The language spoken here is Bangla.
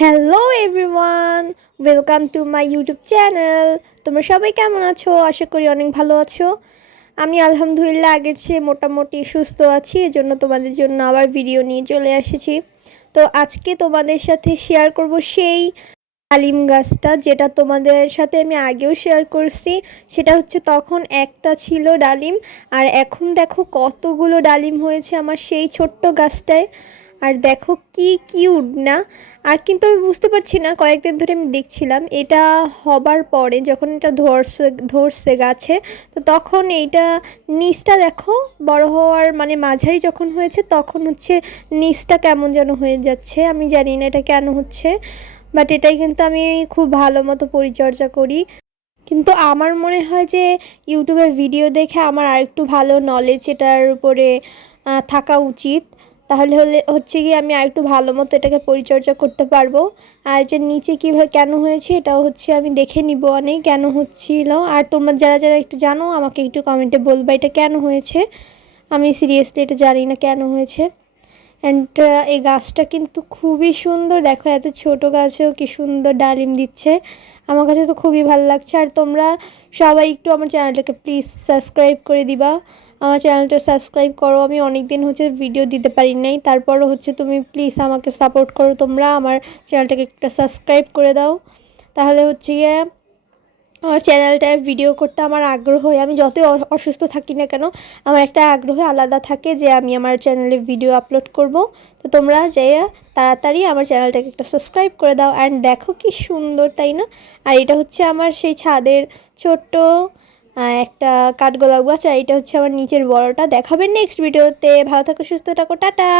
Hello everyone, welcome to my YouTube channel. তোমরা সবাই কেমন আছো? আশা করি অনেক ভালো আছো। আমি আলহামদুলিল্লাহ আগের চেয়ে মোটামুটি সুস্থ আছি, এজন্য তোমাদের জন্য আবার ভিডিও নিয়ে চলে এসেছি। তো আজকে তোমাদের সাথে শেয়ার করব সেই ডালিম গাছটা, যেটা তোমাদের সাথে আমি আগেও শেয়ার করছি। সেটা হচ্ছে তখন একটা ছিল ডালিম, আর এখন দেখো কতগুলো ডালিম হয়েছে আমার সেই ছোট্ট গাছটায়। আর দেখো কি কিউট না? আর কিন্তু আমি বুঝতে পারছি না, কয়েকদিন ধরে আমি দেখছিলাম এটা হবার পরে যখন এটা ধরছে ধরছে গাছে, তো তখন এইটা নিচটা দেখো বড় হওয়ার মানে মাঝারি যখন হয়েছে তখন হচ্ছে নিচটা কেমন যেন হয়ে যাচ্ছে। আমি জানি না এটা কেন হচ্ছে, বাট এটাই কিন্তু আমি খুব ভালো মতো পরিচর্যা করি। কিন্তু আমার মনে হয় যে ইউটিউবে ভিডিও দেখে আমার আরেকটু ভালো নলেজ এটার উপরে থাকা উচিত। তাহলে হচ্ছে গিয়ে আমি আরেকটু ভালো মতো এটাকে পরিচর্যা করতে পারবো। আর যে নিচে কীভাবে কেন হয়েছে এটাও হচ্ছে আমি দেখে নিব অনেক কেন হচ্ছিল। আর তোমরা যারা যারা একটু জানো আমাকে একটু কমেন্টে বলবা এটা কেন হয়েছে। আমি সিরিয়াসলি এটা জানি না কেন হয়েছে। অ্যান্ড এই গাছটা কিন্তু খুবই সুন্দর, দেখো এত ছোট গাছেও কি সুন্দর ডালিম দিচ্ছে। আমার কাছে তো খুবই ভালো লাগছে। আর তোমরা সবাই একটু আমার চ্যানেলটাকে প্লিজ সাবস্ক্রাইব করে দিবা। আমার চ্যানেলটা সাবস্ক্রাইব করো। আমি অনেক দিন হচ্ছে ভিডিও দিতে পারি নাই, তারপরও হচ্ছে তুমি প্লিজ আমাকে সাপোর্ট করো। তোমরা আমার চ্যানেলটাকে একটা সাবস্ক্রাইব করে দাও, তাহলে হচ্ছে গিয়ে আমার চ্যানেলটায় ভিডিও করতে আমার আগ্রহ হয়। আমি যতই অসুস্থ থাকি না কেন, আমার একটা আগ্রহ আলাদা থাকে যে আমি আমার চ্যানেলে ভিডিও আপলোড করব। তো তোমরা যেয়ে তাড়াতাড়ি আমার চ্যানেলটাকে একটা সাবস্ক্রাইব করে দাও। অ্যান্ড দেখো কি সুন্দর, তাই না? আর এটা হচ্ছে আমার সেই ছাদের ছোট্ট একটা কাঠগোলাপ গাছ, আর এটা হচ্ছে আমার নিচের বড়টা। দেখাবেন নেক্সট ভিডিওতে। ভালো থাকো, সুস্থ থাকো, টাটা।